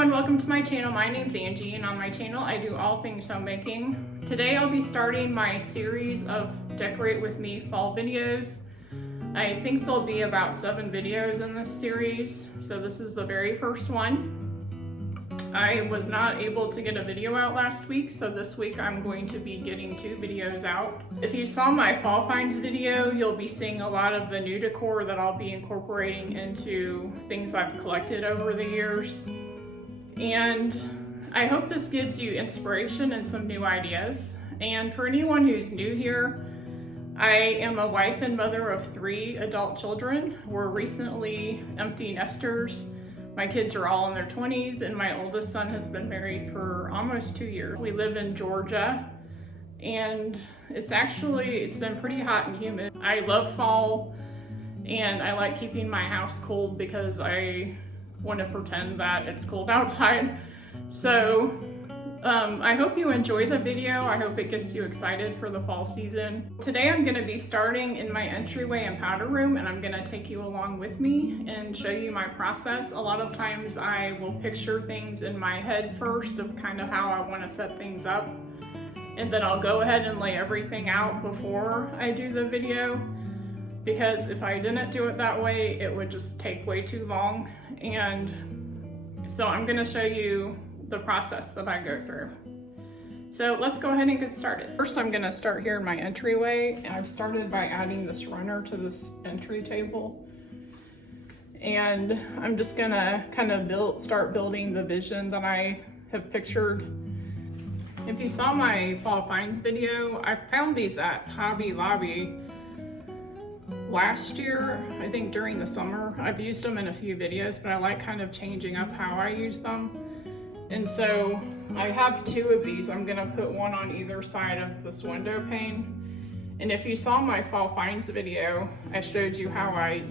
everyone, welcome to my channel. My name's Angie and on my channel I do all things homemaking. Today I'll be starting my series of Decorate With Me fall videos. I think there'll be about 7 videos in this series, so this is the very first one. I was not able to get a video out last week, so this week I'm going to be getting 2 videos out. If you saw my fall finds video, you'll be seeing a lot of the new decor that I'll be incorporating into things I've collected over the years. And I hope this gives you inspiration and some new ideas. And for anyone who's new here, I am a wife and mother of 3 adult children. We're recently empty nesters. My kids are all in their 20s and my oldest son has been married for almost 2 years. We live in Georgia and it's been pretty hot and humid. I love fall and I like keeping my house cold because I want to pretend that it's cold outside. So I hope you enjoy the video. I hope it gets you excited for the fall season. Today I'm going to be starting in my entryway and powder room, and I'm going to take you along with me and show you my process. A lot of times I will picture things in my head first of kind of how I want to set things up, and then I'll go ahead and lay everything out before I do the video, because if I didn't do it that way it would just take way too long. And so I'm going to show you the process that I go through. So let's go ahead and get started. First I'm going to start here in my entryway, and I've started by adding this runner to this entry table, and I'm just going to kind of start building the vision that I have pictured. If you saw my fall finds video, I found these at Hobby Lobby last year, I think during the summer. I've used them in a few videos, but I like kind of changing up how I use them. And so I have 2 of these. I'm gonna put one on either side of this window pane. And if you saw my fall finds video, I showed you how I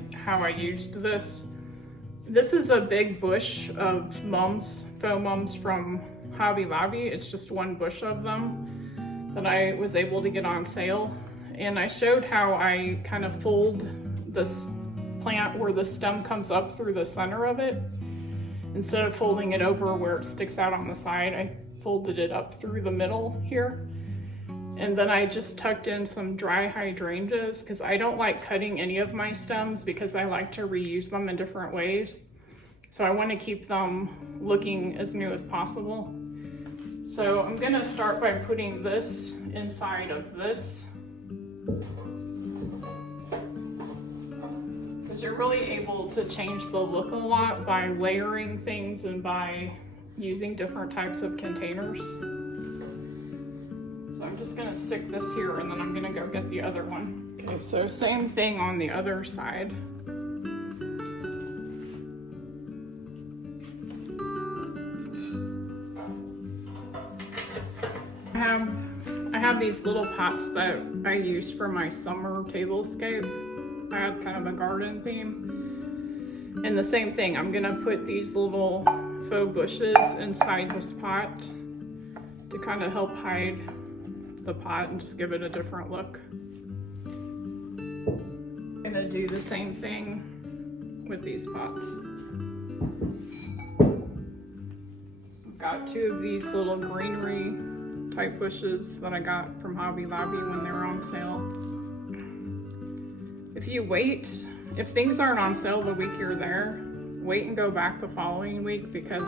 used this. This is a big bush of mums, faux mums from Hobby Lobby. It's just one bush of them that I was able to get on sale. And I showed how I kind of fold this plant where the stem comes up through the center of it. Instead of folding it over where it sticks out on the side, I folded it up through the middle here. And then I just tucked in some dry hydrangeas because I don't like cutting any of my stems because I like to reuse them in different ways. So I want to keep them looking as new as possible. So I'm going to start by putting this inside of this, because you're really able to change the look a lot by layering things and by using different types of containers. So I'm just gonna stick this here and then I'm gonna go get the other one. Okay, so same thing on the other side. I have these little pots that I use for my summer tablescape. I have kind of a garden theme. And the same thing, I'm gonna put these little faux bushes inside this pot to kind of help hide the pot and just give it a different look. I'm gonna do the same thing with these pots. I've got 2 of these little greenery type bushes that I got from Hobby Lobby when they were on sale. If things aren't on sale the week you're there, wait and go back the following week, because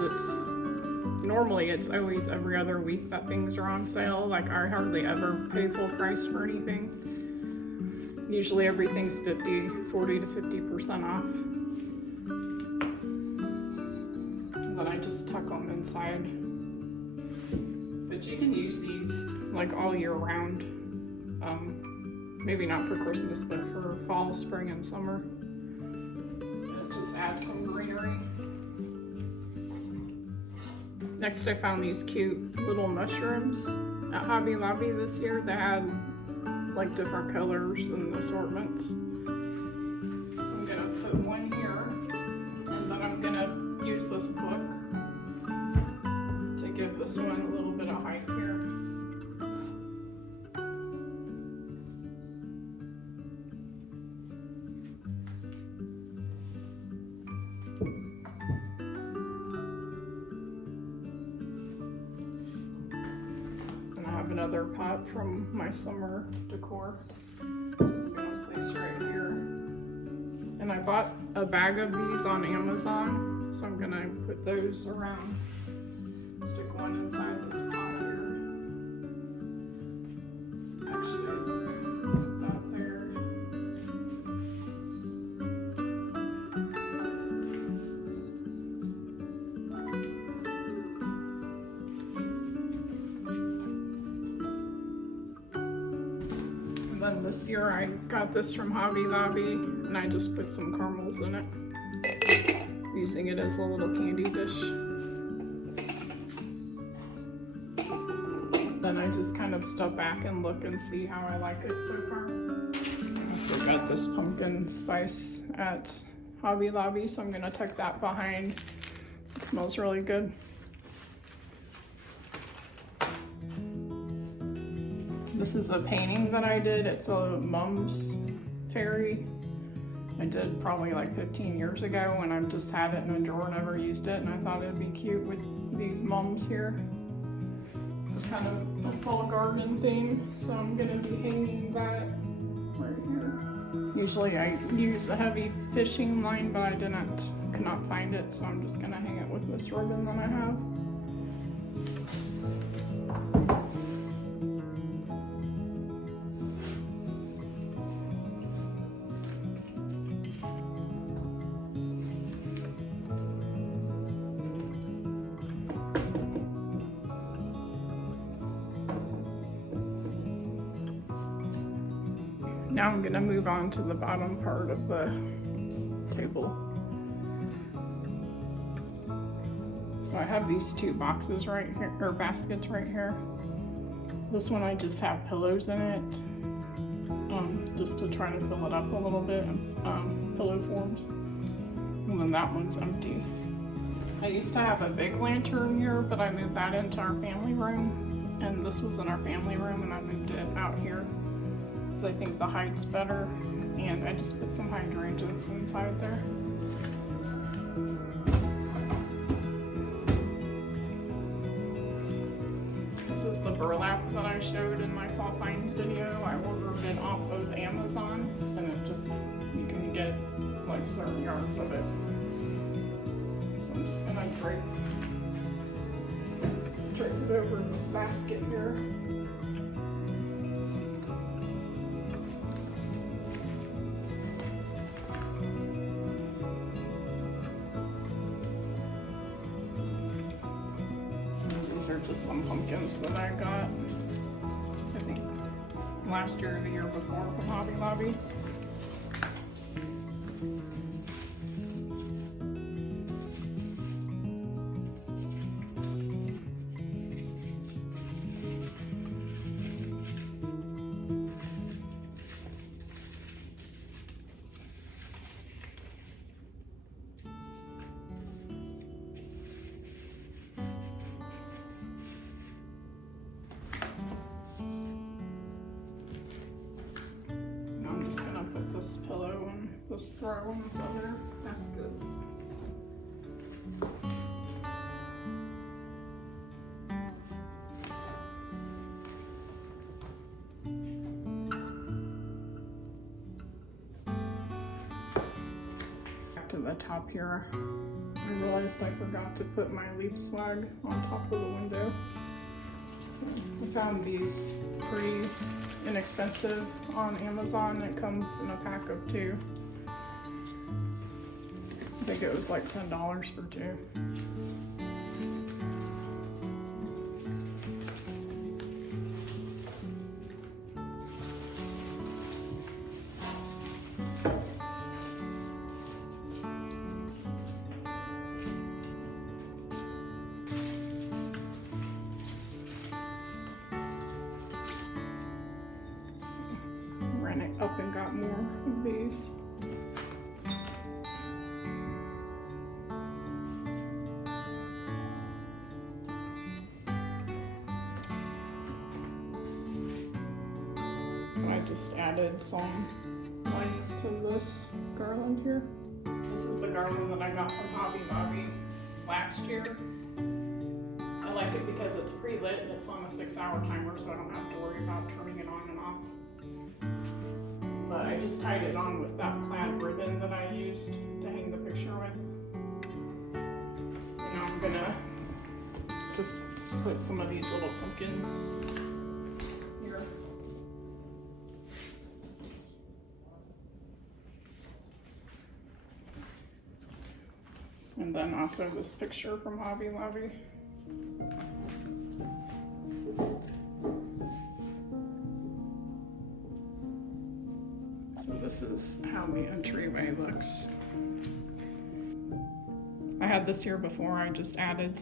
normally it's always every other week that things are on sale. Like, I hardly ever pay full price for anything. Usually everything's 40 to 50% off. And then I just tuck them inside. But you can use these like all year round. Maybe not for Christmas, but for fall, spring, and summer. And it just adds some greenery. Next, I found these cute little mushrooms at Hobby Lobby this year. They had like different colors and assortments. So I'm gonna put one here, and then I'm gonna use this book to give this one a little bit of height here. have another pot from my summer decor. I'm gonna place right here. And I bought a bag of these on Amazon, so I'm gonna put those around. Stick one inside this pot here. Actually, put that there. And then this year I got this from Hobby Lobby, and I just put some caramels in it, using it as a little candy dish. Then I just kind of step back and look and see how I like it so far. I also got this pumpkin spice at Hobby Lobby, so I'm gonna tuck that behind. It smells really good. This is a painting that I did. It's a mum's fairy. I did probably like 15 years ago, and I've just had it in a drawer, never used it, and I thought it'd be cute with these mums here. It's kind of a fall garden theme, so I'm gonna be hanging that right here. Usually I use a heavy fishing line, but I could not find it, so I'm just gonna hang it with this ribbon that I have. Now I'm gonna move on to the bottom part of the table. So I have these two boxes right here, or baskets right here. This one I just have pillows in it, just to try to fill it up a little bit, pillow forms. And then that one's empty. I used to have a big lantern here, but I moved that into our family room, and this was in our family room, and I moved it out here. I think the height's better, and I just put some hydrangeas inside there. This is the burlap that I showed in my fall finds video. I ordered it off of Amazon, and you can get like certain yards of it. So I'm just gonna drape it over this basket here. These are just some pumpkins that I got, I think, last year or the year before from Hobby Lobby. This pillow and this throw on this other basket. Back to the top here, I realized I forgot to put my leaf swag on top of the window. I found these pretty inexpensive on Amazon. It comes in a pack of 2. I think it was like $10 for 2. Ran it up and got more of these. I just added some lights to this garland here. This is the garland that I got from Hobby Lobby last year. I like it because it's pre-lit and it's on a 6-hour timer, so I don't have to worry about turning it on and off. But I just tied it on with that plaid ribbon that I used to hang the picture with. And now I'm gonna just put some of these little pumpkins here. And then also this picture from Hobby Lobby. So this is how the entryway looks. I had this here before, I just added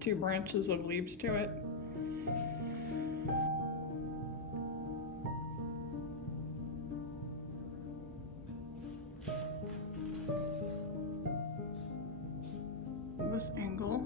2 branches of leaves to it. This angle.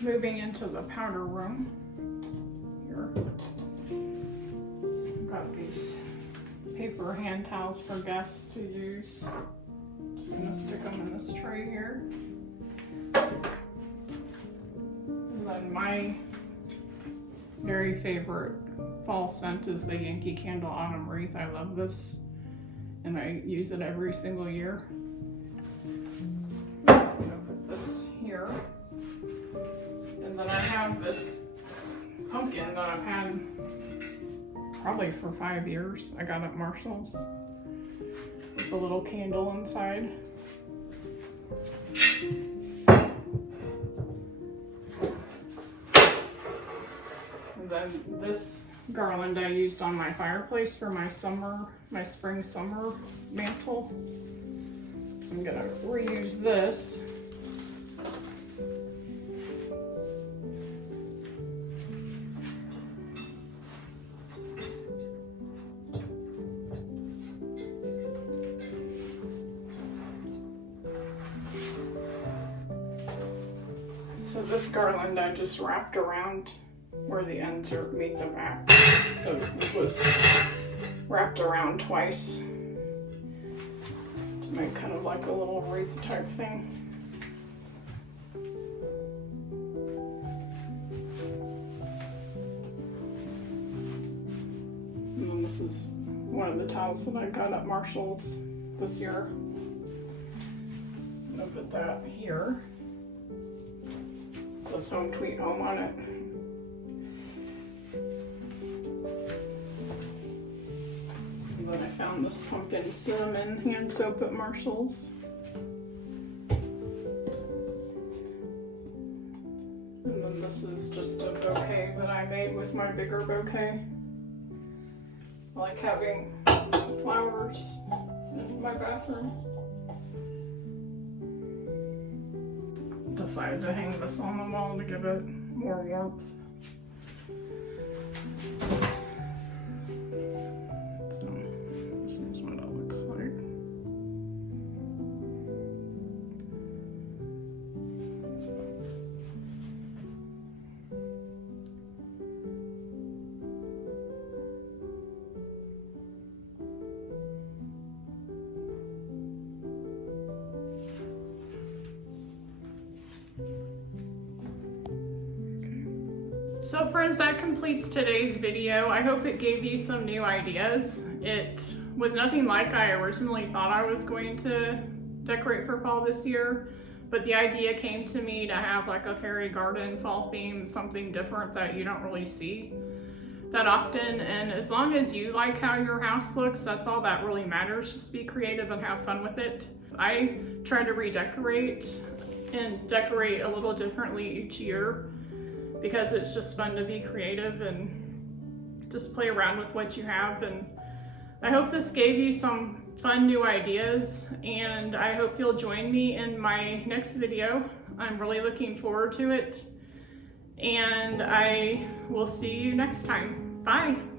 Moving into the powder room, here, I've got these paper hand towels for guests to use. Just gonna stick them in this tray here. And then my very favorite fall scent is the Yankee Candle Autumn Wreath. I love this, and I use it every single year. I'm gonna put this here. And then I have this pumpkin that I've had probably for 5 years. I got at Marshall's with a little candle inside. And then this garland I used on my fireplace for my spring-summer mantle. So I'm gonna reuse this. So this garland I just wrapped around where the ends meet the back. So this was wrapped around twice to make kind of like a little wreath type thing. And then this is one of the towels that I got at Marshall's this year. I'm gonna put that here. It says Home Sweet Home on it. And then I found this pumpkin cinnamon hand soap at Marshall's. And then this is just a bouquet that I made with my bigger bouquet. I like having flowers in my bathroom. Decided to hang this on the wall to give it more warmth. So this is what it looks like. So friends, that completes today's video. I hope it gave you some new ideas. It was nothing like I originally thought I was going to decorate for fall this year, but the idea came to me to have like a fairy garden fall theme, something different that you don't really see that often. And as long as you like how your house looks, that's all that really matters. Just be creative and have fun with it. I try to redecorate and decorate a little differently each year because it's just fun to be creative and just play around with what you have. And I hope this gave you some fun new ideas, and I hope you'll join me in my next video. I'm really looking forward to it, and I will see you next time. Bye.